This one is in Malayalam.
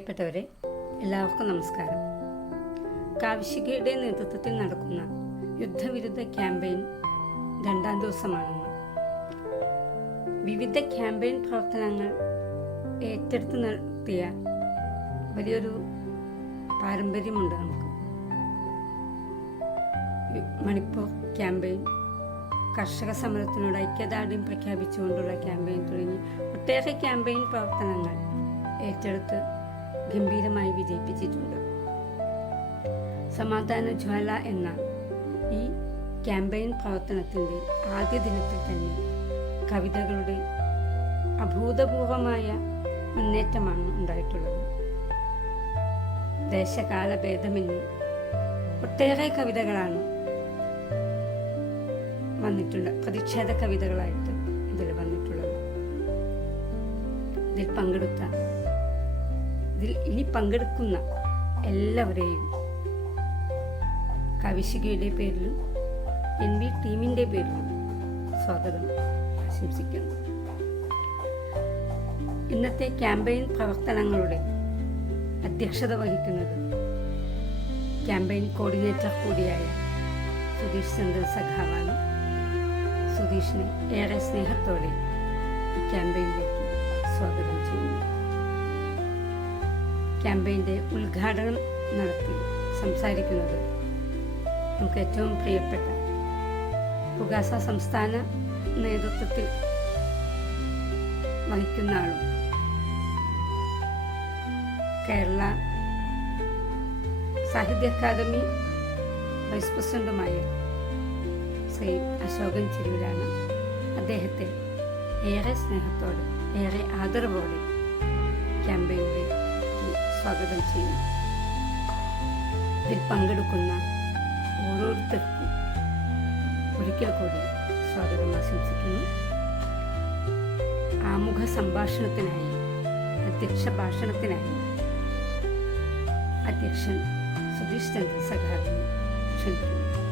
പ്രിയപ്പെട്ടവരെ എല്ലാവർക്കും നമസ്കാരം. കാവിശികയുടെ നേതൃത്വത്തിൽ നടക്കുന്ന യുദ്ധവിരുദ്ധ ക്യാമ്പയിൻ രണ്ടാം ദിവസമാണെന്ന്. വിവിധ ക്യാമ്പയിൻ പ്രവർത്തനങ്ങൾ ഏറ്റെടുത്ത് നടത്തിയ വലിയൊരു പാരമ്പര്യമുണ്ട് നമുക്ക്. മണിപ്പൂർ ക്യാമ്പയിൻ കർഷക സമരത്തിനോട് ഐക്യദാർഢ്യം പ്രഖ്യാപിച്ചുകൊണ്ടുള്ള ക്യാമ്പയിൻ തുടങ്ങി ഒട്ടേറെ ക്യാമ്പയിൻ പ്രവർത്തനങ്ങൾ ഏറ്റെടുത്ത് ഗംഭീരമായി വിജയിപ്പിച്ചിട്ടുണ്ട്. സമാധാന ജ്വാല എന്ന ഈ ക്യാമ്പയിൻ പ്രവർത്തനത്തിന്റെ ആദ്യ ദിനത്തിൽ തന്നെ കവിതകളുടെ അഭൂതപൂർവമായ മുന്നേറ്റമാണ് ഉണ്ടായിട്ടുള്ളത്. ദേശകാല ഭേദമെന്ന് ഒട്ടേറെ കവിതകളാണ് വന്നിട്ടുള്ള പ്രതിഷേധ കവിതകളായിട്ട് ഇതിൽ വന്നിട്ടുള്ളത്. ഇതിൽ പങ്കെടുത്ത ഇതിൽ ഇനി പങ്കെടുക്കുന്ന എല്ലാവരെയും കവിശികയുടെ പേരിലും എൻ വി ടീമിന്റെ പേരിലും സ്വാഗതം ആശംസിക്കുന്നു. ഇന്നത്തെ ക്യാമ്പയിൻ പ്രവർത്തനങ്ങളുടെ അധ്യക്ഷത വഹിക്കുന്നത് ക്യാമ്പയിൻ കോർഡിനേറ്റർ കൂടിയായ സുധീഷ് ചന്ദ്രൻ സഖാവാണ്. സുധീഷിനെ ഏറെ സ്നേഹത്തോടെ ഈ ക്യാമ്പയിനിലേക്ക് സ്വാഗതം ചെയ്യുന്നു. ക്യാമ്പയിന്റെ ഉദ്ഘാടനം നടത്തി സംസാരിക്കുന്നത് നമുക്ക് ഏറ്റവും പ്രിയപ്പെട്ട പുകാസ സംസ്ഥാന നേതൃത്വത്തിൽ വഹിക്കുന്ന ആളും കേരള സാഹിത്യ അക്കാദമി വൈസ് പ്രസിഡന്റുമായ ശ്രീ അശോകൻ ചെരുവിലാണ് അദ്ദേഹത്തെ ഏറെ സ്നേഹത്തോടെ ഏറെ ആദരവോടെ ക്യാമ്പയിനിൽ സ്വാഗതം ചെയ്യുന്നു. ഇതിൽ പങ്കെടുക്കുന്ന ഓരോരുത്തർക്കും ഒരിക്കൽ കൂടി സ്വാഗതം ആശംസിക്കുന്നു. ആമുഖ സംഭാഷണത്തിനായി അധ്യക്ഷ ഭാഷണത്തിനായി അധ്യക്ഷൻ സുധീഷ് ചന്ദ്ര സഖാവിനെ ക്ഷണിക്കുന്നു.